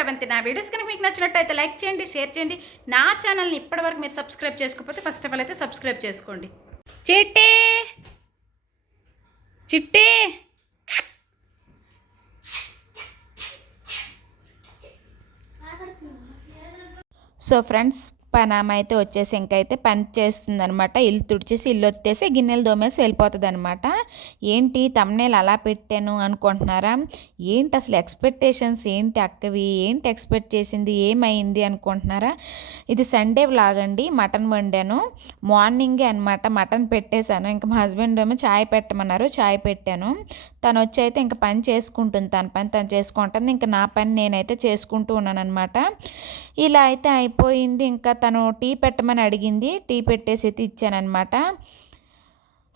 శ్రవంతి నా వీడియోస్ కనుక మీకు నచ్చినట్టయితే లైక్ చేయండి షేర్ చేయండి. నా ఛానల్ని ఇప్పటివరకు మీరు సబ్స్క్రైబ్ చేసుకోకపోతే ఫస్ట్ ఆఫ్ ఆల్ అయితే సబ్స్క్రైబ్ చేసుకోండి. చిట్టి! చిట్టి! సో ఫ్రెండ్స్ పనామ అయితే వచ్చేసి ఇంకైతే పని చేస్తుంది అనమాట ఇల్లు తుడిచేసి ఇల్లు వచ్చేసి గిన్నెలు దోమేసి వెళ్ళిపోతుంది అనమాట ఏంటి తమ్నేలు అలా పెట్టాను అనుకుంటున్నారా? ఏంటి అసలు ఎక్స్పెక్టేషన్స్ ఏంటి అక్కవి? ఏంటి ఎక్స్పెక్ట్ చేసింది? ఏమైంది అనుకుంటున్నారా? ఇది సండే వ్లాగండి మటన్ వండాను. మార్నింగే అనమాట మటన్ పెట్టేశాను. ఇంకా మా హస్బెండ్ ఏమో చాయ్ పెట్టమన్నారు. చాయ్ పెట్టాను. తను వచ్చి అయితే ఇంకా పని చేసుకుంటుంది. తన పని తను చేసుకుంటుంది. ఇంకా నా పని నేనైతే చేసుకుంటూ ఉన్నాను అనమాట ఇలా అయితే అయిపోయింది. ఇంకా తను టీ పెట్టమని అడిగింది. టీ పెట్టేసి అయితే ఇచ్చానమాట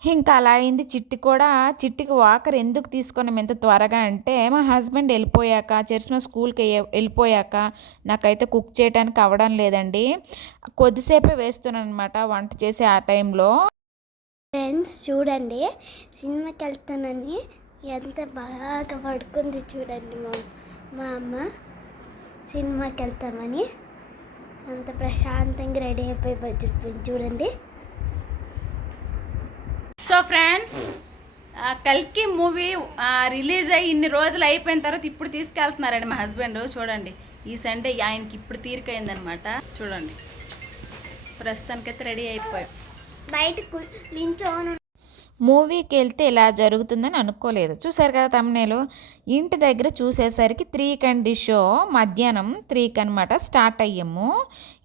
ఇంకా అలా అయింది. చిట్టి కూడా చిట్టికి వాకర్ ఎందుకు తీసుకున్నాం ఎంత త్వరగా అంటే మా హస్బెండ్ వెళ్ళిపోయాక చర్చిన స్కూల్కి వెళ్ళిపోయాక నాకైతే కుక్ చేయడానికి అవ్వడం లేదండి. కొద్దిసేపే వేస్తున్నాను అనమాట వంట చేసే ఆ టైంలో. ఫ్రెండ్స్ చూడండి సినిమాకి వెళ్తానని ఎంత బాగా పడుకుంది చూడండి మా మా అమ్మ. సినిమాకి వెళ్తామని. అంత ప్రశాంతంగా రెడీ అయిపోయి బజ్జిపోయింది చూడండి. సో ఫ్రెండ్స్ కల్కి మూవీ రిలీజ్ అయ్యి ఇన్ని రోజులు అయిపోయిన తర్వాత ఇప్పుడు తీసుకెళ్తున్నారండి మా హస్బెండ్ చూడండి ఈ సండే ఆయనకి ఇప్పుడు తీరికైందనమాట చూడండి ప్రస్తుతానికైతే రెడీ అయిపోయాం. బయట నించోను మూవీకి వెళ్తే ఇలా జరుగుతుందని అనుకోలేదు. చూసారు కదా తమ్నేలు ఇంటి దగ్గర చూసేసరికి త్రీ కండి షో మధ్యాహ్నం త్రీకి అనమాట స్టార్ట్ అయ్యాము.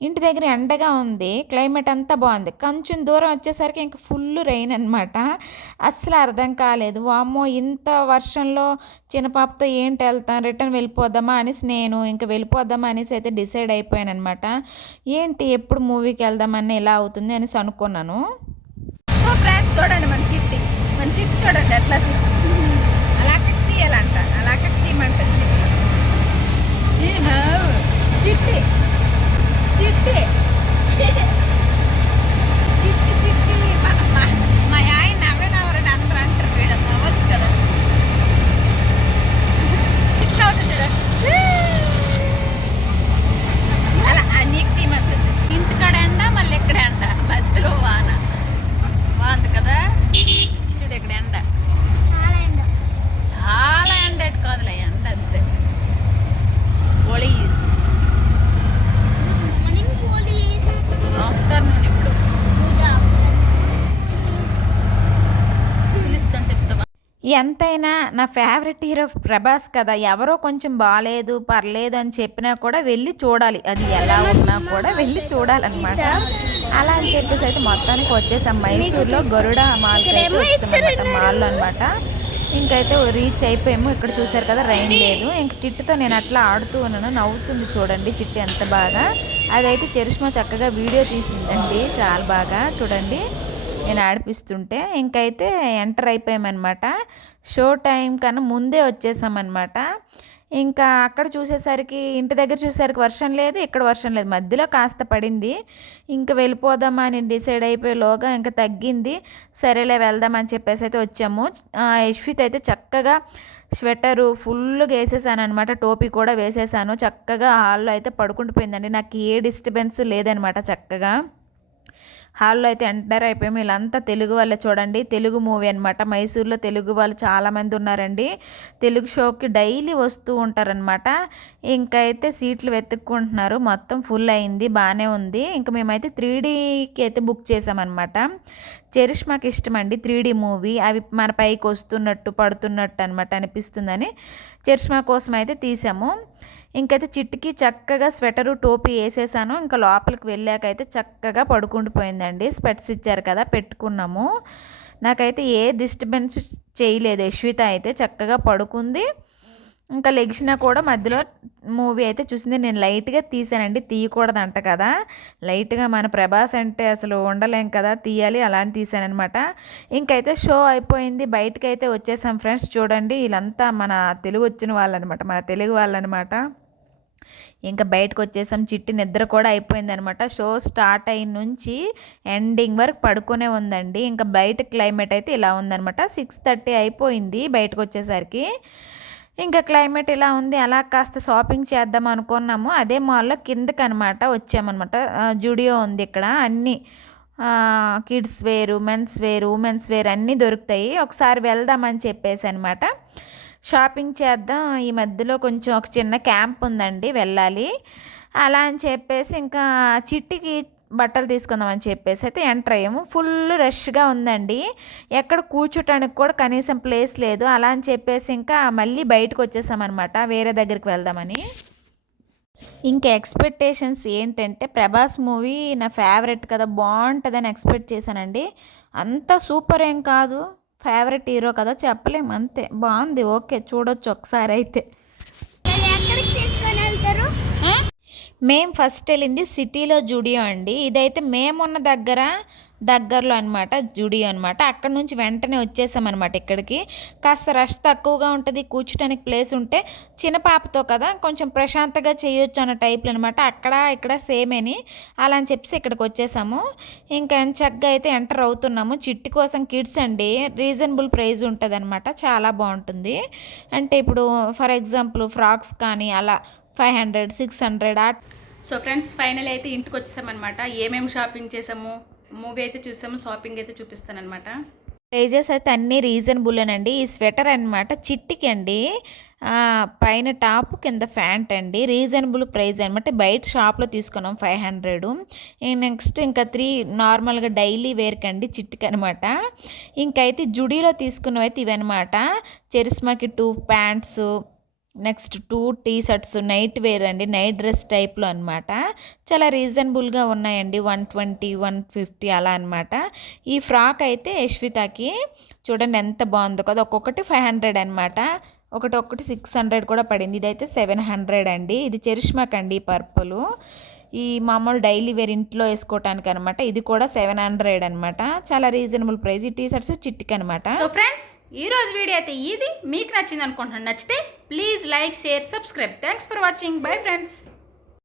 ఇంటి దగ్గర ఎండగా ఉంది క్లైమేట్ అంతా బాగుంది. కొంచెం దూరం వచ్చేసరికి ఇంక ఫుల్ రెయిన్ అనమాట అస్సలు అర్థం కాలేదు. వామ్మో ఇంత వర్షంలో చిన్నపాపతో ఏంటి వెళ్తాం రిటర్న్ వెళ్ళిపోదామా అనేసి నేను ఇంకా వెళ్ళిపోదామా అనేసి అయితే డిసైడ్ అయిపోయాను అనమాట ఏంటి ఎప్పుడు మూవీకి వెళ్దామని ఇలా అవుతుంది అనేసి అనుకున్నాను. చూడండి మన చిట్టి. మన చిట్టి చూడండి ఎట్లా చూస్తుంది. అలా తీయాలంట అలా తీయమంట మంట చిట్టి చిట్టి. చిట్టి చిట్టి మా- మా- మా ఆయన నవ్వే నవ్వరని అందరూ అంటారు వీడు నవ్వచ్చు కదా చిట్టి నవ్వుతుంది చూడు అలా ఆ నీకు తీయమంటుంది ఇంటికాడ ఎండ మళ్ళీ ఇక్కడ ఎండ మధ్యలో వాన బాగుంది కదా చూడు ఇక్కడ ఎండ చాలా ఎండ ఎటు కాదులే ఎండ అంతే పోలీస్ మార్నింగ్ పోలీస్ ఆఫ్టర్నూన్ ఇప్పుడు పిలుస్తాను చెప్తావా ఎంతైనా నా ఫేవరెట్ హీరో ప్రభాస్ కదా. ఎవరో కొంచెం బాగాలేదు పర్లేదు అని చెప్పినా కూడా వెళ్ళి చూడాలి. అది ఎలా ఉన్నా కూడా వెళ్ళి చూడాలన్నమాట. అలా అని చెప్పేసి అయితే మొత్తానికి వచ్చేసాం. మైసూర్లో గరుడ మాల్కి అయితే వచ్చామన్నమాట మాల్లో అనమాట ఇంకైతే రీచ్ అయిపోయాము. ఇక్కడ చూసారు కదా రైన్ లేదు. ఇంక చిట్టుతో నేను అట్లా ఆడుతూ ఉన్నాను. నవ్వుతుంది చూడండి చిట్టు ఎంత బాగా. అదైతే చరిష్మా చక్కగా వీడియో తీసిందండి. చాలా బాగా. చూడండి. నేను ఆడిపిస్తుంటే ఇంకైతే ఎంటర్ అయిపోయామన్నమాట. షో టైం కన్నా ముందే వచ్చేసామన్నమాట. ఇంకా అక్కడ చూసేసరికి ఇంటి దగ్గర చూసేసరికి వర్షం లేదు ఇక్కడ వర్షం లేదు మధ్యలో కాస్త పడింది. ఇంకా వెళ్ళిపోదామా అని డిసైడ్ అయిపోయేలోగా ఇంకా తగ్గింది. సరేలే వెళ్దామని చెప్పేసి అయితే వచ్చాము. యశ్విత్ అయితే చక్కగా స్వెటరు ఫుల్గా వేసేసాను అనమాట టోపీ కూడా వేసేసాను. చక్కగా హాల్లో అయితే పడుకుంటుపోయిందండి నాకు ఏ డిస్టర్బెన్స్ లేదనమాట చక్కగా. హాల్లో అయితే ఎంటర్ అయిపోయాము. వీళ్ళంతా తెలుగు వాళ్ళే చూడండి. తెలుగు మూవీ అనమాట మైసూర్లో తెలుగు వాళ్ళు చాలామంది ఉన్నారండి. తెలుగు షోకి డైలీ వస్తూ ఉంటారనమాట ఇంకైతే సీట్లు వెతుక్కుంటున్నారు. మొత్తం ఫుల్ అయింది. బాగానే ఉంది. ఇంకా మేమైతే త్రీ డీకి అయితే బుక్ చేసామన్నమాట. చరిష్మాకి ఇష్టం అండి త్రీ డీ మూవీ. అవి మన పైకి వస్తున్నట్టు పడుతున్నట్టు అనమాట అనిపిస్తుందని చరిష్మా కోసం అయితే తీసాము. ఇంకైతే చిట్టుకి చక్కగా స్వెటరు టోపీ వేసేసాను. ఇంకా లోపలికి వెళ్ళాక అయితే చక్కగా పడుకుండిపోయిందండి. స్పెట్స్ ఇచ్చారు కదా పెట్టుకున్నాము. నాకైతే ఏ డిస్టర్బెన్స్ చేయలేదు. యశ్విత అయితే చక్కగా పడుకుంది. ఇంకా లెగిసినా కూడా మధ్యలో మూవీ అయితే చూసింది. నేను లైట్గా తీసానండి. తీయకూడదంట కదా. లైట్గా మన ప్రభాస్ అంటే అసలు ఉండలేం కదా. తీయాలి అలా అని తీసానమాట ఇంకైతే షో అయిపోయింది. బయటకైతే అయితే వచ్చేసాం ఫ్రెండ్స్. చూడండి వీళ్ళంతా మన తెలుగు వచ్చిన వాళ్ళనమాట మన తెలుగు వాళ్ళనమాట ఇంకా బయటకు వచ్చేసాం చిట్టి నిద్ర కూడా అయిపోయింది అనమాట షో స్టార్ట్ అయిన నుంచి ఎండింగ్ వరకు పడుకునే ఉందండి. ఇంకా బయట క్లైమేట్ అయితే ఇలా ఉందనమాట. సిక్స్ థర్టీ అయిపోయింది బయటకు వచ్చేసరికి ఇంకా క్లైమేట్ ఇలా ఉంది. అలా కాస్త షాపింగ్ చేద్దాం అనుకున్నాము. అదే మాల్లో కిందకి అనమాట వచ్చామన్నమాట జుడియో ఉంది ఇక్కడ. అన్నీ కిడ్స్ వేరు మెన్స్ వేరు ఉమెన్స్ వేర్ అన్నీ దొరుకుతాయి. ఒకసారి వెళ్దామని చెప్పేసి అనమాట షాపింగ్ చేద్దాం. ఈ మధ్యలో కొంచెం ఒక చిన్న క్యాంప్ ఉందండి వెళ్ళాలి. అలా అని చెప్పేసి ఇంకా చిట్టికి బట్టలు తీసుకుందామని చెప్పేసి అయితే ఎంటర్ అయ్యాము. ఫుల్ రష్గా ఉందండి. ఎక్కడ కూర్చోటానికి కూడా కనీసం ప్లేస్ లేదు. అలా అని చెప్పేసి ఇంకా మళ్ళీ బయటకు వచ్చేసామన్నమాట వేరే దగ్గరికి వెళ్దామని. ఇంకా ఎక్స్పెక్టేషన్స్ ఏంటంటే ప్రభాస్ మూవీ నా ఫేవరెట్ కదా బాగుంటుందని ఎక్స్పెక్ట్ చేశానండి. అంత సూపర్ ఏం కాదు. ఫేవరెట్ హీరో కదా చెప్పలేము అంతే. బాగుంది ఓకే చూడొచ్చు ఒకసారి అయితే. మరి ఎక్కడికి తీసుకొని వెళ్తారు? మేం ఫస్ట్ వెళ్ళింది సిటీలో జుడియో అండి. ఇదైతే మేమున్న దగ్గర దగ్గరలో అనమాట జుడియో అనమాట అక్కడ నుంచి వెంటనే వచ్చేసామన్నమాట ఇక్కడికి. కాస్త రష్ తక్కువగా ఉంటుంది కూర్చోటానికి ప్లేస్ ఉంటే చిన్న పాపతో కదా కొంచెం ప్రశాంతంగా చేయొచ్చు అన్న టైప్లో అనమాట అక్కడ ఇక్కడ సేమ్ అని అలా అని చెప్పేసి ఇక్కడికి వచ్చేసాము. ఇంకా చక్కగా అయితే ఎంటర్ అవుతున్నాము. చిట్టి కోసం కిడ్స్ అండి రీజనబుల్ ప్రైజ్ ఉంటుంది అనమాట చాలా బాగుంటుంది. అంటే ఇప్పుడు ఫర్ ఎగ్జాంపుల్ ఫ్రాక్స్ కానీ అలా five hundred six hundred so friends final అయితే ఇంటికి వచ్చేసామన్నమాట. ఏమేమి షాపింగ్ చేసాము? మూవీ అయితే చూసాము షాపింగ్ అయితే చూపిస్తానమాట ప్రైజెస్ అయితే అన్నీ రీజనబుల్నండి ఈ స్వెటర్ అనమాట చిట్టికి అండి పైన టాప్ కింద ఫ్యాంట్ అండి. రీజనబుల్ ప్రైస్ అనమాట బయట షాప్లో తీసుకున్నాం ఫైవ్ హండ్రెడ్ నెక్స్ట్ ఇంకా త్రీ నార్మల్గా డైలీ వేర్కి అండి చిట్టికి అనమాట ఇంకైతే జుడీలో తీసుకున్నవి అయితే ఇవన్నమాట చెరిస్మాకి two pants next two T shirts night wear అండి నైట్ డ్రెస్ టైప్లో అనమాట చాలా రీజనబుల్గా ఉన్నాయండి వన్ ట్వంటీ వన్ ఫిఫ్టీ అలా అనమాట ఈ ఫ్రాక్ అయితే యశ్వితకి చూడండి ఎంత బాగుందో కదా ఒక్కొక్కటి ఫైవ్ హండ్రెడ్ అనమాట ఒకటి ఒకటి సిక్స్ హండ్రెడ్ కూడా పడింది. ఇదైతే సెవెన్ హండ్రెడ్ అండి. ఇది చెరిష్మాక్ అండి పర్పులు. ఈ మామూలు డైలీ వేర్ ఇంట్లో వేసుకోవటానికి అనమాట ఇది కూడా సెవెన్ హండ్రెడ్ అనమాట చాలా రీజనబుల్ ప్రైస్. ఈ టీ షర్ట్స్ చిట్టికి అనమాట సో ఫ్రెండ్స్ ఈ రోజు వీడియో అయితే ఇది. మీకు నచ్చింది అనుకుంటున్నాను నచ్చితే please like share subscribe. Thanks for watching bye friends